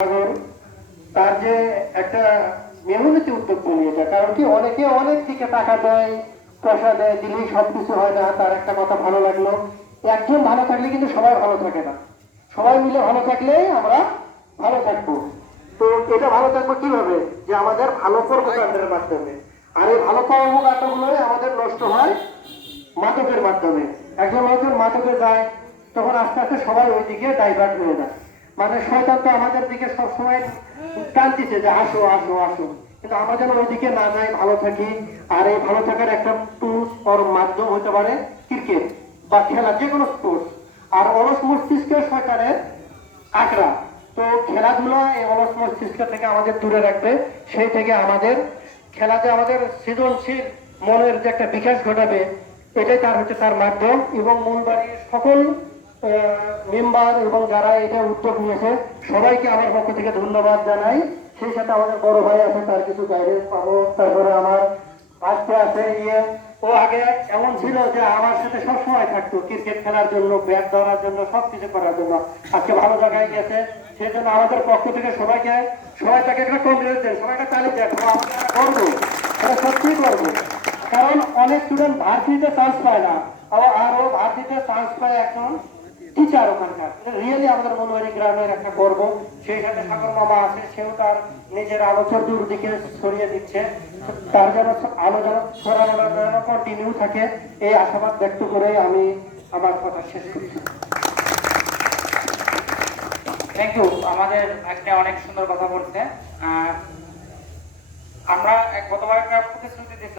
তার যে একটা মেহনতি উদ্যোগ নিয়েছে, কারণ কি অনেকে অনেক দিকে টাকা দেয়, পয়সা দেয়, দিলেই সবকিছু হয় না। তার একটা কথা ভালো লাগলো, একজন ভালো থাকলে কিন্তু সবাই ভালো থাকে না, সবাই মিলে ভালো থাকলেই আমরা ভালো থাকবো। তো এটা ভালো থাকবো কিভাবে, যে আমাদের ভালো কর্মকাণ্ডের মাধ্যমে। আর এই ভালো কর্মকাণ্ডগুলোই আমাদের নষ্ট হয় মাদকের মাধ্যমে। একজন লোকজন মাদকে যায়, তখন আস্তে আস্তে সবাই ওই দিকে ডাইভার্ট হয়ে যায়। মানে শয়তান তো আমাদের দিকে সবসময় টানতেছে যে আসো আসো আসো, কিন্তু আমরা যেন ওই দিকে না যাই, ভালো থাকি। আর এই ভালো থাকার একটা টুলস ওর মাধ্যম হতে পারে ক্রিকেট বা খেলা, যে কোনো স্পোর্টস। আর অলস মস্তিষ্কের শয়তানের আঁকড়া। তো খেলাধুলা এই অলস মস্তিষ্ক থেকে আমাদের দূরে রাখবে, সেই থেকে আমাদের খেলাতে আমাদের সৃজনশীল মনের যে একটা বিকাশ ঘটাবে, এটাই তার হচ্ছে তার মাধ্যম। এবং মূলবাড়ির সকল মেম্বার এবং যারা এটা উদ্যোগ নিয়েছে সবাইকে আমার পক্ষ থেকে ধন্যবাদ জানাই। সেই সাথে আমাদের বড় ভাই আছে, তার কিছু গাইডেন্স পাবো। তারপরে আমার আজকে আছে ও আগে এমন ছিল যে আমার সাথে সবসময় থাকতো ক্রিকেট খেলার জন্য, ব্যাট ধরার জন্য, সবকিছু করার জন্য। আজকে ভালো জায়গায় গেছে, সেই জন্য আমাদের পক্ষ থেকে সবাই তাকে একটা কংগ্রেস দেন, সবাইকে তালি দেন, আমরা করবো, এটা সত্যিই করবো। কারণ অনেক স্টুডেন্ট ভার্সিটিতে চান্স পায় না, আর ও ভার্সিটিতে চান্স পায় এখন টিচার ওখানকার। রিয়েলি আমাদের মনোয়ারি গ্রামের একটা গর্ব। সেই সাথে সাগর মামা আছে, সেও তার নিজের আলোচনা দূর দিকে ছড়িয়ে দিচ্ছে। তার যেন আলোচনা ছড়ানো যেন কন্টিনিউ থাকে, এই আশাবাদ ব্যক্ত করে আমি আমার কথা শেষ করছি। Thank you. আমাদের একটা অনেক সুন্দর কথা বলছে। আমরা গতবার একটা প্রতিশ্রুতি দিয়েছিলাম।